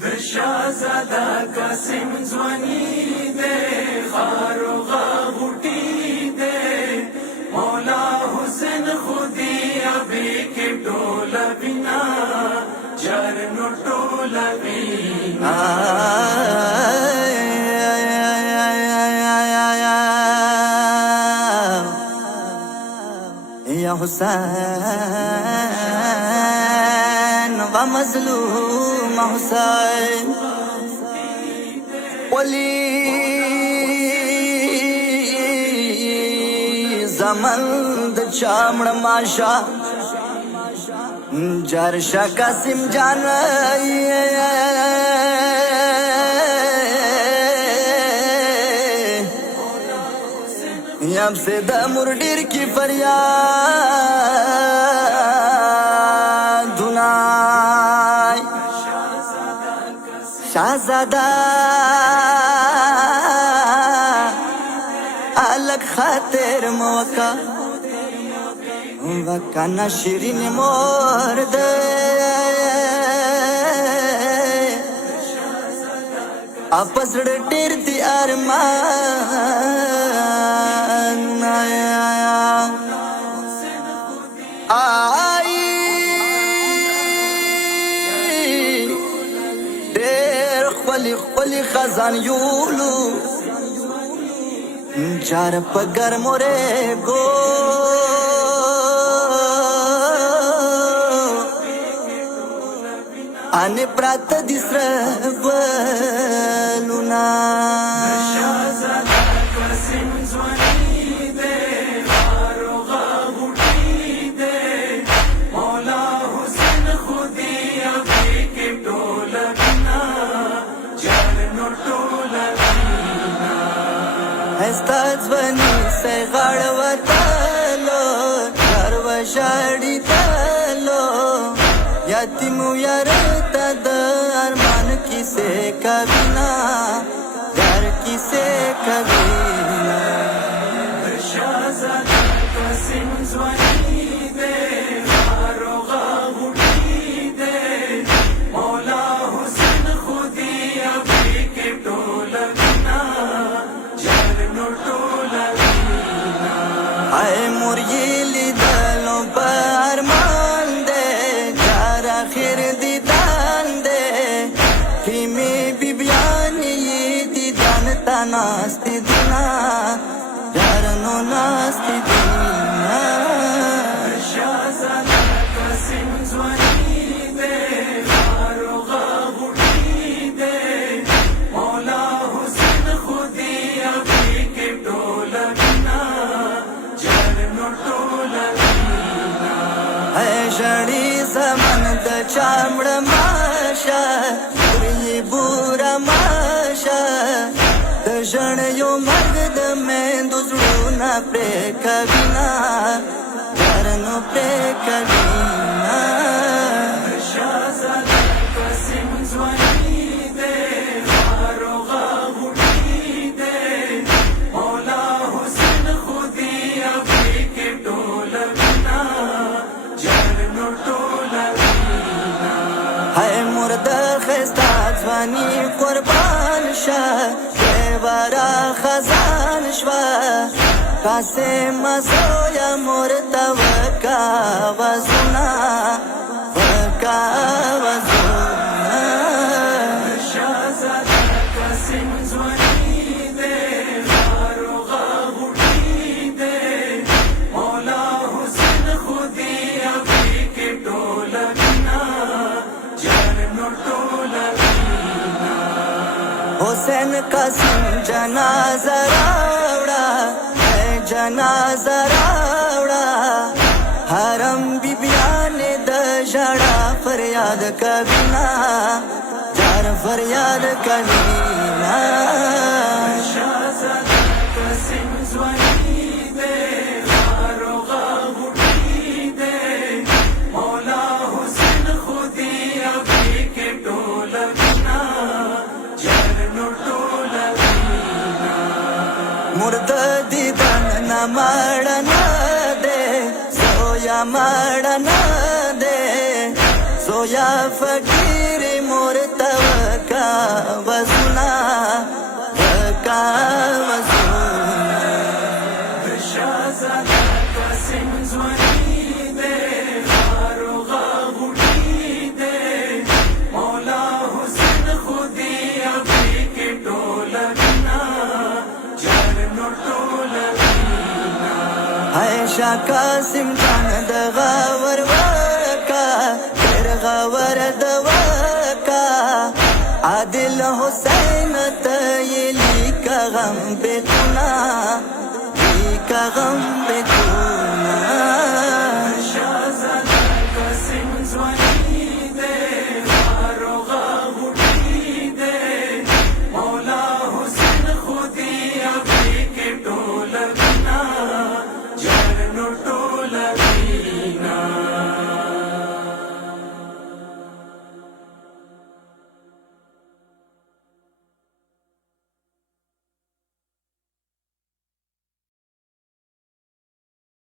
शाहजादा कासिम ज़वानी दे खारोगा बूटी दे मौला हुसैन खुदी अभी के टोला बिना चरनो टोला बिना या हुसैन व मज़लूम हुसैन वली ज़मंद चामड़ माशा जरशा कासिम जान अब से द मुरडीर की फरियाद धुनाई शाहजादा अलग खातिर मौका वका नशीरीन मोर्द आपस टेरती अरमान आई देर खली खली खजान यूलू जार पगर मोरे गो आणि प्रात दिसर बलुना स्तज्वनी से गाड़वतलो गर्वशाड़ी तलो यतिमु यरता दरमान किसे कविना घर किसे कविना शाहजादा कासिम ज़वानी दे खारोगा बूटी दे मौला हुसैन खुदी अभी के टोला बिना चरनो टोला बिना आए मुरयली दलो पर मान दे जारा खिर दीदान दे फिमी बिबियानी दीदान तानास्ती दिना चरनो नास्ती दिना शाहजादा कासिम ज़वानी दे खारोगा बूटी दे मौला हुसैन खुदी अभी के टोला बिना चरनो टोला बिना है शड़ी समन द चामड़ माशा ये बुरा माशा दर्शन यो मगद में दुसरू न प्रे कविना चरनो प्रे कविना शाहजादा कासिम ज़वानी दे खारोगा बूटी दे मौला हुसैन खुदी अभी के टोला बिना चरनो टोला बिना है मुर्द खस्ता ज़वानी कुर्बान शाह देवारा खजान शवा कासिम सोया मुर्दा वका वज़ुना शाहजादा कासिम ज़वानी दे खारोगा बूटी दे मौला हुसैन खुदी अभी के टोला बिना चरनो टोला बिना हुसैन कासिम जनाज़ा रावड़ा है जनाज़ा रावड़ा हरम बिबियान दशड़ा फरियाद कविना जार फरियाद कविना शाहजादा कासिम ज़वानी दे खारोगा बूटी दे मौला हुसैन खुदी अभी के टोला बिना चरनो टोला बिना मुर्द दीदान न माड़ना दे सोया माड़ना दे सोया फकीर मोर तव کاغذونه شهزاده قاسم ځواني دی فاروغه بوډۍ دی مولا حسین خو دې ابۍ کې ټوله وینا جان نو ټوله وینا هی شاه قاسم جان د